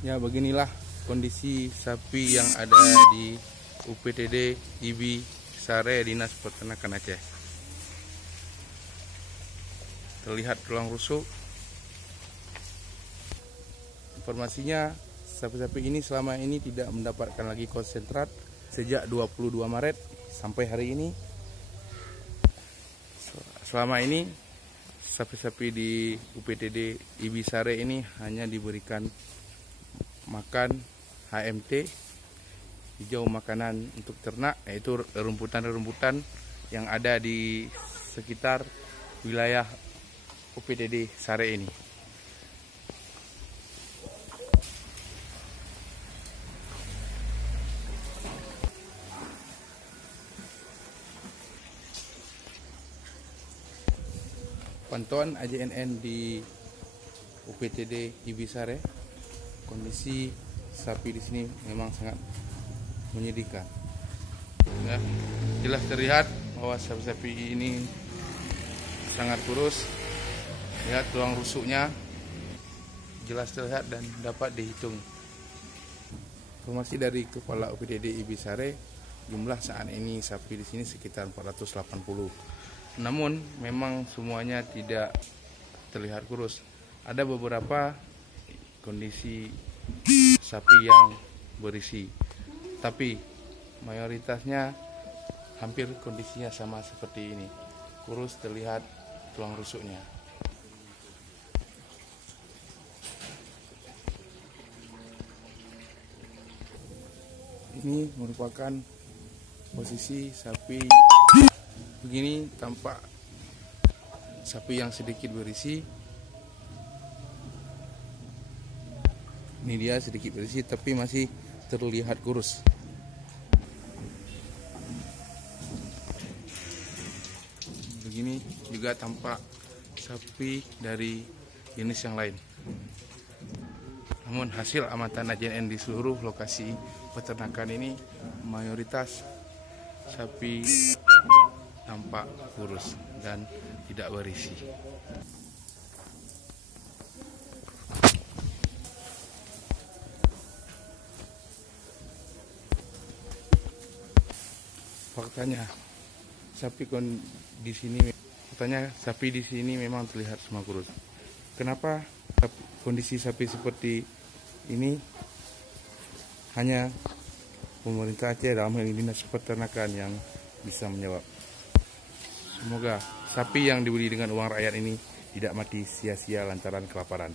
Ya, beginilah kondisi sapi yang ada di UPTD IBI Sare, Dinas Peternakan Aceh. Terlihat tulang rusuk. Informasinya, sapi-sapi ini selama ini tidak mendapatkan lagi konsentrat sejak 22 Maret sampai hari ini. Selama ini sapi-sapi di UPTD IBI Sare ini hanya diberikan makan HMT, hijau makanan untuk ternak, yaitu rumputan-rumputan yang ada di sekitar wilayah UPTD Sare ini. Pantauan AJNN di UPTD IBI Sare, kondisi sapi di sini memang sangat menyedihkan. Ya, jelas terlihat bahwa sapi-sapi ini sangat kurus. Lihat tulang rusuknya, jelas terlihat dan dapat dihitung. Informasi dari Kepala UPTD IBI Sare, jumlah saat ini sapi di sini sekitar 480. Namun memang semuanya tidak terlihat kurus. Ada beberapa kondisi sapi yang berisi, tapi mayoritasnya hampir kondisinya sama seperti ini. Kurus, terlihat tulang rusuknya. Ini merupakan posisi sapi. Begini tampak sapi yang sedikit berisi. Ini dia sedikit berisi tapi masih terlihat kurus. Begini juga tampak sapi dari jenis yang lain. Namun hasil amatan AJNN di seluruh lokasi peternakan ini, mayoritas sapi tampak kurus dan tidak berisi. Faktanya sapi di sini memang terlihat semua kurus. Kenapa kondisi sapi seperti ini? Hanya pemerintah Aceh, dalam hal ini Dinas Peternakan, yang bisa menjawab. Semoga sapi yang dibeli dengan uang rakyat ini tidak mati sia-sia lantaran kelaparan.